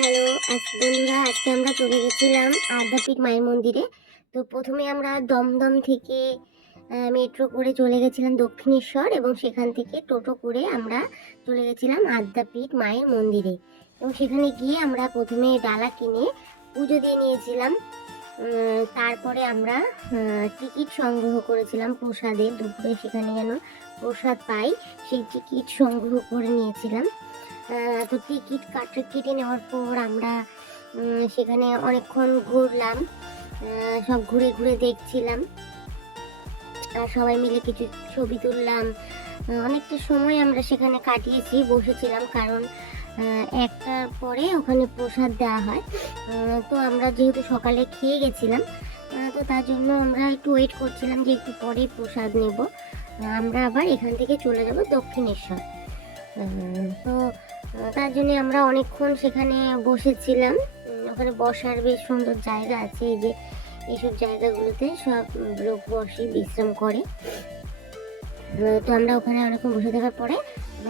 Hello, আজ বন্ধুরা, আজকে আমরা চলে গেছিলাম আদ্যাপীঠ মায়ের মন্দিরে। তো প্রথমে আমরা দমদম থেকে মেট্রো করে চলে গেছিলাম দক্ষিণেশ্বর এবং সেখান থেকে টোটো করে আমরা চলে গেছিলাম আদ্যাপীঠ মায়ের মন্দিরে। এবং সেখানে গিয়ে আমরা প্রথমে ডালা কিনে পুজো দিয়ে নিয়েছিলাম। তারপরে আমরা টিকিট সংগ্রহ করেছিলাম প্রসাদের দুপুরে সেখানে যেন প্রসাদ পাই, সেই টিকিট সংগ্রহ করে নিয়েছিলাম। তো টিকিট কাটে কেটে নেওয়ার পর আমরা সেখানে অনেকক্ষণ ঘুরলাম। সব ঘুরে ঘুরে দেখছিলাম। আর সবাই মিলে কিছু ছবি তুললাম। অনেকটা সময় আমরা সেখানে কাটিয়েছি, বসেছিলাম। কারণ একটার পরে ওখানে প্রসাদ দেওয়া হয়। তো আমরা যেহেতু সকালে খেয়ে গেছিলাম তো তার জন্য আমরা একটু ওয়েট করছিলাম যে একটু পরে প্রসাদ নেব। আমরা আবার এখান থেকে চলে যাব দক্ষিণেশ্বর। তো তার জন্য আমরা অনেকক্ষণ সেখানে বসেছিলাম। ওখানে বসার বেশ সুন্দর জায়গা আছে, এই যে এইসব জায়গাগুলোতে সব লোক বসে বিশ্রাম করে। তো আমরা ওখানে অনেকক্ষণ বসে থাকার পরে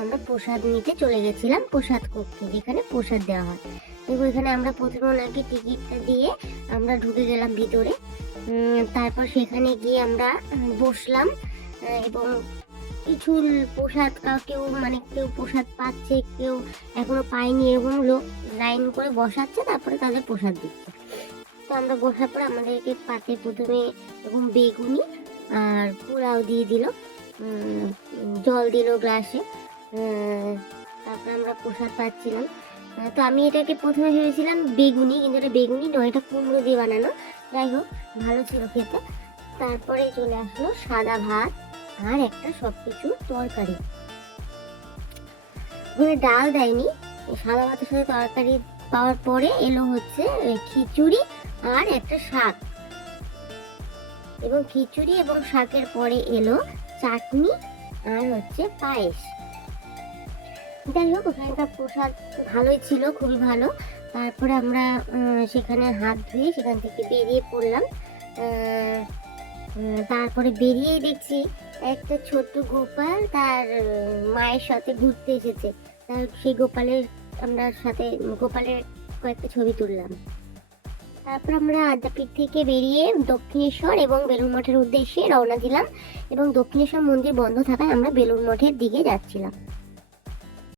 আমরা প্রসাদ নিতে চলে গেছিলাম, প্রসাদ কক্ষে যেখানে প্রসাদ দেওয়া হয়। তো এখানে আমরা প্রথমে ওনাকে টিকিটটা দিয়ে আমরা ঢুকে গেলাম ভিতরে। তারপর সেখানে গিয়ে আমরা বসলাম এবং কিছু প্রসাদ কাউ মানে কেউ প্রসাদ পাচ্ছে, কেউ এখনও পায়নি এরকম লোক লাইন করে বসাচ্ছে, তারপরে তাদের প্রসাদ দিচ্ছে। তো আমরা বসার পর আমাদেরকে পাতে প্রথমে এরকম বেগুনি আর পোলাও দিয়ে দিল জল দিল গ্লাসে তারপরে আমরা প্রসাদ পাচ্ছিলাম। তো আমি এটাকে প্রথমে ভেবেছিলাম বেগুনি, কিন্তু এটা বেগুনি নয়, এটা কুমড়ো দিয়ে বানানো। যাই হোক, ভালো ছিল খেতে। তারপরে চলে আসলো সাদা ভাত। আর একটা সব কিছুর তরকারি। ওখানে ডাল দেয়নি সাদা ভাতের সাথে তরকারি পাওয়ার পরে এলো হচ্ছে খিচুড়ি আর একটা শাক। এবং খিচুড়ি এবং শাকের পরে এলো চাটনি আর হচ্ছে পায়েস। যাই হোক, ওখানকার প্রসাদ ভালোই ছিল, খুবই ভালো। তারপরে আমরা সেখানে হাত ধুয়ে সেখান থেকে বেরিয়ে পড়লাম। তারপরে বেরিয়েই দেখছি একটা ছোট্ট গোপাল তার মায়ের সাথে ঘুরতে এসেছে। তার সেই গোপালের, আমরা সাথে গোপালের কয়েকটা ছবি তুললাম। তারপর আমরা আদ্যাপীঠ থেকে বেরিয়ে দক্ষিণেশ্বর এবং বেলুর মঠের উদ্দেশ্যে রওনা দিলাম এবং দক্ষিণেশ্বর মন্দির বন্ধ থাকায় আমরা বেলুর মঠের দিকে যাচ্ছিলাম।